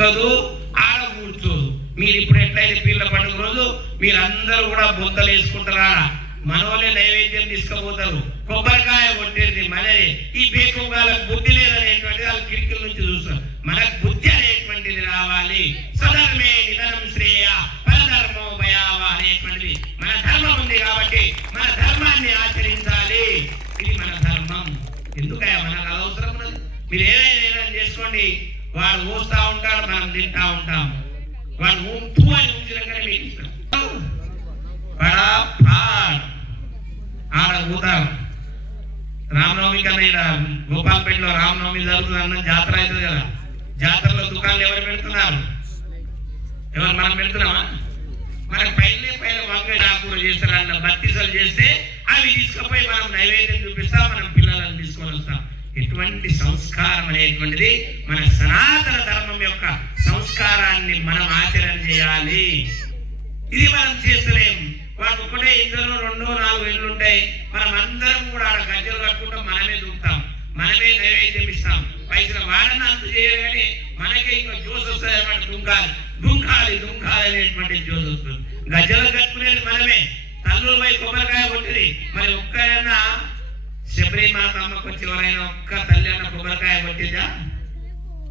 ఉరకదు, ఆడ కూర్చోదు. మీరు ఇప్పుడు ఎట్లయితే పీర్ల పండుగ రోజు మీరందరూ కూడా బొంతలు వేసుకుంటారా, మనోళ్ళే నైవేద్యం తీసుకుపోతారు, కొబ్బరికాయ కొట్టేది మనదే. ఈ బేకుగాలకు బుద్ధి లేదనేటువంటిది వాళ్ళ కిటికీల నుంచి చూస్తారు. మనకు బుద్ధి అనేటువంటిది రావాలి. సధర్మే నిధనం శ్రేయ పరధర్మో భయావ అనేటువంటిది మన ధర్మం ఉంది కాబట్టి మన ధర్మాన్ని ఆచరించాలి. ఇది మన ధర్మం. ఎందుకయ్యా మనకు అవసరం ఉన్నది? మీరు ఏదైనా చేసుకోండి, వాడు ఊస్తా ఉంటాడు, మనం తింటా ఉంటాం. వాడు ఊంపు అని ఉంచినాకనే మీకు ఇష్టం. ఆడ పోతాం. రామనవమి కన్నా ఇక్కడ గోపాల్పేటలో రామనవమి జరుగుతుంది అన్న జాతర అవుతుంది కదా. జాతరలో దుకాణాలు ఎవరు పెడుతున్నారు? ఎవరు మనం పెడుతున్నామా? మనకు పైన వంకాయ కూర చేస్తారు, అన్న బత్తిసలు చేస్తే అవి తీసుకుపోయి మనం నైవేద్యం చూపిస్తాం, మనం పిల్లలను తీసుకొని వస్తాం. ఎటువంటి సంస్కారం అనేటువంటిది మన సనాతన ధర్మం యొక్క సంస్కారాన్ని మనం ఆచరణ చేయాలి. ఇది మనం చేస్తలేము. వాడు ఒకటే ఇద్దరు 2-4 ఇళ్ళు ఉంటాయి. మనం అందరం కూడా ఆడ గజ్జలు కట్టుకుంటాం, మనమే దూకుతాం, మనమే నైవేద్యం ఇస్తాం. పైసలు వాడని అంత చేయరు కానీ మనకే ఇంకా జోస్ వస్తుంది అన్నమాట. దుంకాలి అనేటువంటి జోస్ వస్తుంది. గజ్జలు కట్టుకునేది మనమే. తల్లులు పోయి కొబ్బరికాయ కొట్టింది. మరి ఒక్కరైనా శబరిమాత అమ్మకు వచ్చి ఎవరైనా ఒక్క తల్లి అన్న కొబ్బరికాయ కొట్టిందా?